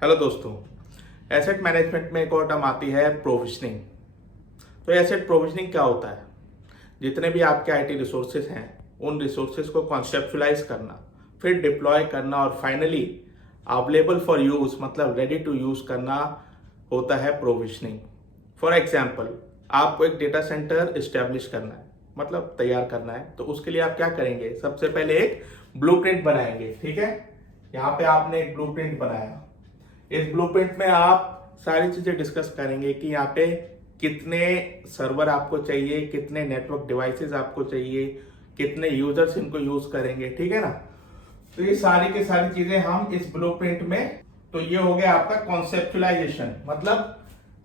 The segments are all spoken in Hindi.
हेलो दोस्तों, एसेट मैनेजमेंट में एक और टर्म आती है प्रोविजनिंग। तो एसेट प्रोविजनिंग क्या होता है? जितने भी आपके आईटी रिसोर्सेज हैं उन रिसोर्सेज को कॉन्सेप्चुलाइज करना, फिर डिप्लॉय करना और फाइनली अवेलेबल फॉर यूज मतलब रेडी टू यूज करना होता है प्रोविजनिंग। फॉर एग्जाम्पल, आपको एक डेटा सेंटर इस्टेब्लिश करना है, मतलब तैयार करना है, तो उसके लिए आप क्या करेंगे? सबसे पहले एक ब्लूप्रिंट बनाएंगे। ठीक है, यहाँ पे आपने एक ब्लूप्रिंट बनाया। इस ब्लूप्रिंट में आप सारी चीजें डिस्कस करेंगे कि यहाँ पे कितने सर्वर आपको चाहिए, कितने नेटवर्क डिवाइसेस आपको चाहिए, कितने यूजर्स इनको यूज करेंगे। ठीक है ना? तो ये सारी की सारी चीजें हम इस ब्लूप्रिंट में, तो ये हो गया आपका कॉन्सेप्चुलाइजेशन। मतलब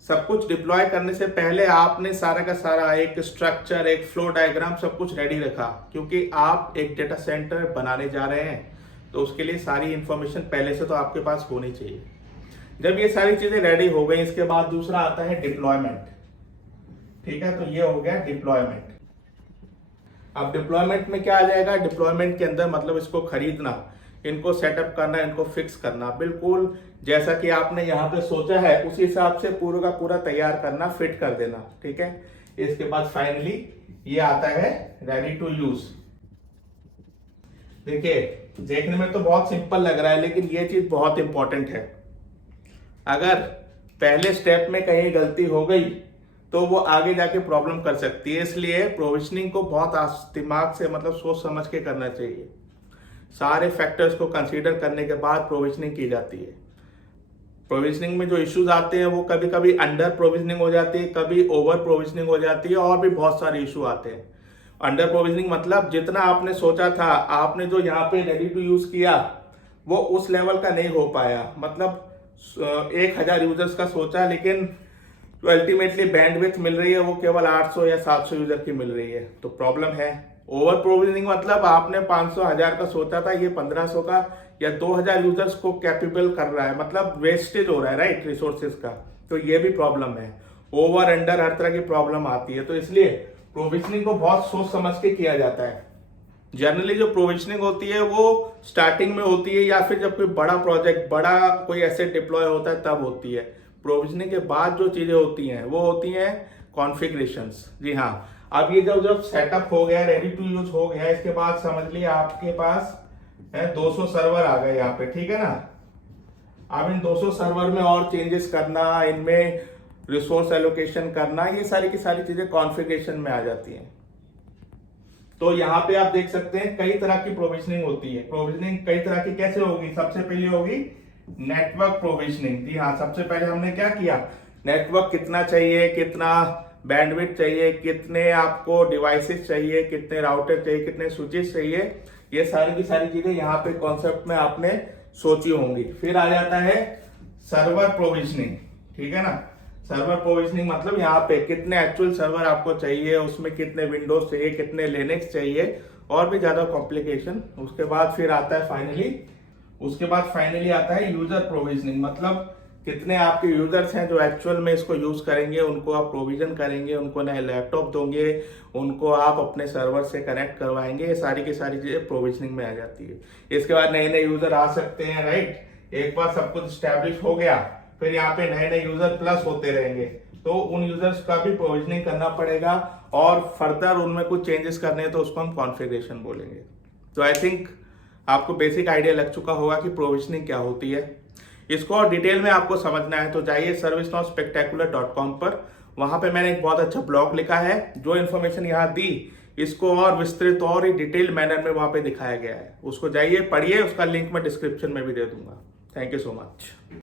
सब कुछ डिप्लॉय करने से पहले आपने सारा का सारा एक स्ट्रक्चर, एक फ्लो डायग्राम सब कुछ रेडी रखा, क्योंकि आप एक डेटा सेंटर बनाने जा रहे हैं तो उसके लिए सारी इंफॉर्मेशन पहले से तो आपके पास होनी चाहिए। जब ये सारी चीजें रेडी हो गई, इसके बाद दूसरा आता है डिप्लॉयमेंट। ठीक है, तो ये हो गया डिप्लॉयमेंट। अब डिप्लॉयमेंट में क्या आ जाएगा? डिप्लॉयमेंट के अंदर मतलब इसको खरीदना, इनको सेटअप करना, इनको फिक्स करना, बिल्कुल जैसा कि आपने यहाँ पे सोचा है उसी हिसाब से पूरा का पूरा तैयार करना, फिट कर देना। ठीक है, इसके बाद फाइनली ये आता है रेडी टू यूज। देखिए, देखने में तो बहुत सिंपल लग रहा है, लेकिन ये चीज बहुत इंपॉर्टेंट है। अगर पहले स्टेप में कहीं गलती हो गई तो वो आगे जाके प्रॉब्लम कर सकती है। इसलिए प्रोविजनिंग को बहुत दिमाग से मतलब सोच समझ के करना चाहिए। सारे फैक्टर्स को कंसीडर करने के बाद प्रोविजनिंग की जाती है। प्रोविजनिंग में जो इश्यूज आते हैं वो कभी कभी अंडर प्रोविजनिंग हो जाती है, कभी ओवर प्रोविजनिंग हो जाती है, और भी बहुत सारे इशू आते हैं। अंडर प्रोविजनिंग मतलब जितना आपने सोचा था, आपने जो यहाँ पे रेडी टू यूज किया वो उस लेवल का नहीं हो पाया। मतलब 1000 यूजर्स का सोचा, लेकिन जो अल्टीमेटली बैंडविड्थ मिल रही है वो केवल 800 या 700 यूजर की मिल रही है, तो प्रॉब्लम है। ओवर प्रोविजनिंग मतलब आपने 500 1000 का सोचा था, ये 1500 का या 2000 यूजर्स को कैपेबल कर रहा है, मतलब वेस्टेज हो रहा है, राइट, रिसोर्सेज का। तो ये भी प्रॉब्लम है। ओवर अंडर हर तरह की प्रॉब्लम आती है, तो इसलिए प्रोविजनिंग को बहुत सोच समझ के किया जाता है। जनरली जो प्रोविजनिंग होती है वो स्टार्टिंग में होती है, या फिर जब कोई बड़ा प्रोजेक्ट, बड़ा कोई एसेट डिप्लॉय होता है तब होती है। प्रोविजनिंग के बाद जो चीजें होती हैं वो होती हैं कॉन्फ़िगरेशंस। जी हाँ, अब ये जब सेटअप हो गया, रेडी टू यूज हो गया, इसके बाद समझ लिया आपके पास है 200 सर्वर आ गए यहाँ पे। ठीक है ना? अब इन 200 सर्वर में और चेंजेस करना, इनमें रिसोर्स एलोकेशन करना, ये सारी की सारी चीजें कॉन्फ़िगरेशन में आ जाती हैं। तो यहाँ पे आप देख सकते हैं कई तरह की प्रोविजनिंग होती है। प्रोविजनिंग कई तरह की कैसे होगी? सबसे पहले होगी नेटवर्क प्रोविजनिंग। जी हाँ, सबसे पहले हमने क्या किया? नेटवर्क कितना चाहिए, कितना बैंडविड्थ चाहिए, कितने आपको डिवाइसेस चाहिए, कितने राउटर चाहिए, कितने स्विचेस चाहिए, ये सारी की सारी चीजें यहाँ पे कॉन्सेप्ट में आपने सोची होंगी। फिर आ जाता है सर्वर प्रोविजनिंग। ठीक है ना? सर्वर प्रोविजनिंग मतलब यहाँ पे कितने एक्चुअल सर्वर आपको चाहिए, उसमें कितने विंडोज चाहिए, कितने लिनक्स चाहिए, और भी ज्यादा कॉम्प्लिकेशन। उसके बाद फिर आता है फाइनली आता है यूजर प्रोविजनिंग। मतलब कितने आपके यूजर्स हैं जो एक्चुअल में इसको यूज करेंगे, उनको आप प्रोविजन करेंगे, उनको नए लैपटॉप दोगे, उनको आप अपने सर्वर से कनेक्ट करवाएंगे। ये सारी की सारी चीजें प्रोविजनिंग में आ जाती है। इसके बाद नए नए यूजर आ सकते हैं, राइट। एक बार सब कुछ स्टैब्लिश हो गया, फिर यहाँ पे नए नए यूजर प्लस होते रहेंगे, तो उन यूजर्स का भी प्रोविजनिंग करना पड़ेगा, और फर्दर उनमें कुछ चेंजेस करने हैं तो उसको हम कॉन्फ़िगरेशन बोलेंगे। तो आई थिंक आपको बेसिक आइडिया लग चुका होगा कि प्रोविजनिंग क्या होती है। इसको और डिटेल में आपको समझना है तो जाइए servicenow-spectacular.com पर। वहां पे मैंने एक बहुत अच्छा ब्लॉग लिखा है। जो इन्फॉर्मेशन यहाँ दी, इसको और विस्तृत और डिटेल मैनर में वहां पे दिखाया गया है। उसको जाइए पढ़िए, उसका लिंक मैं डिस्क्रिप्शन में भी दे दूंगा। Thank you so much.